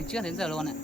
từ trước đến giờ luôn ạ.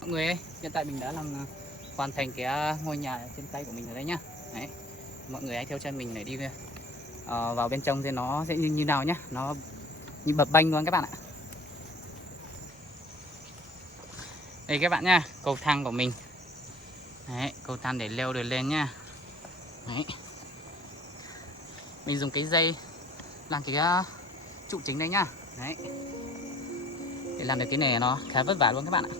Mọi người ơi, hiện tại mình đã hoàn thành cái ngôi nhà trên tay của mình ở đây nhá. Đấy, mọi người hãy theo chân mình để đi vào bên trong thì nó sẽ như nào nhá. Nó như bập bênh luôn các bạn ạ. Đây các bạn nhá, cầu thang của mình. Đấy, cầu thang để leo được lên nhá. Đấy. Mình dùng cái dây làm cái trụ chính đây nhá. Đấy. Để làm được cái này nó khá vất vả luôn các bạn ạ.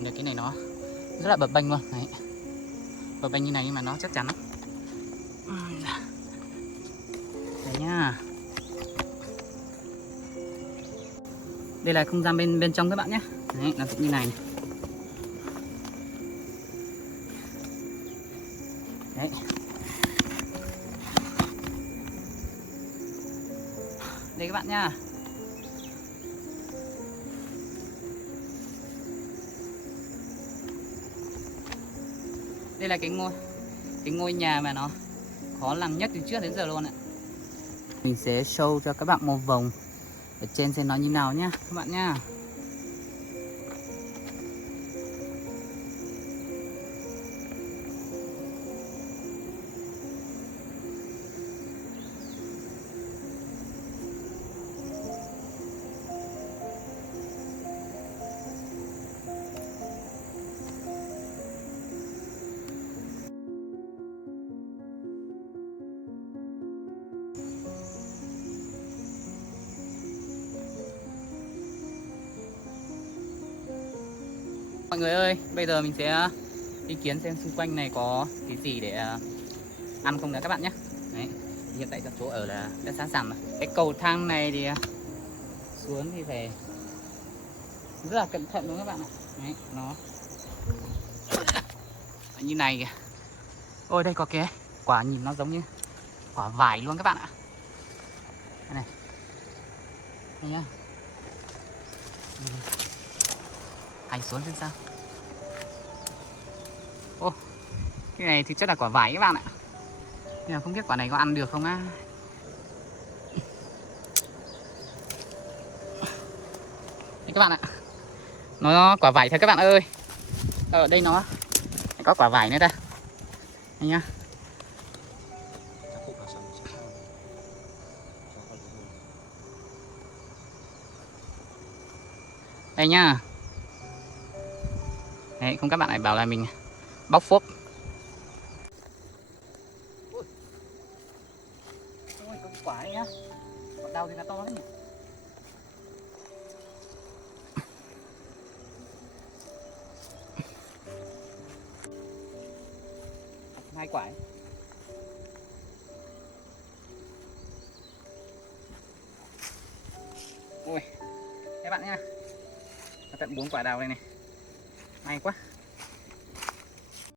Được cái này nó rất là bập bênh luôn. Đấy. Bập bênh như này nhưng mà nó chắc chắn lắm. Đấy nhá. Đây là không gian bên trong các bạn nhé. Đấy, nó sẽ như này. Đấy. Đây các bạn nhá. Đây là cái ngôi nhà mà nó khó làm nhất từ trước đến giờ luôn ạ. Mình sẽ show cho các bạn một vòng ở trên xem nó như nào nhá các bạn nhá. Mọi người ơi, bây giờ mình sẽ đi kiến xem xung quanh này có cái gì để ăn không nữa các bạn nhé. Đấy, hiện tại chỗ ở là đã sẵn sàng rồi. Cái cầu thang này thì xuống thì phải rất là cẩn thận luôn các bạn ạ. Đấy, nó như này kìa. Ôi đây có cái quả nhìn nó giống như quả vải luôn các bạn ạ. Đây này. Đây nhá. Hành xuống xem sao. Ô, cái này thì chắc là quả vải các bạn ạ. Nhưng mà không biết quả này có ăn được không á. Đây các bạn ạ. Nó quả vải thật các bạn ơi. Ở đây nó có quả vải nữa ta. Đây nhá. Đây nhá. Đấy, không các bạn lại bảo là mình bóc phốt. Ôi, có quả ấy nhá. Quả đau thì nó to lắm nhỉ. Hai quả ấy. Ôi, các bạn nhá. Tận 4 quả đào đây này. May quá.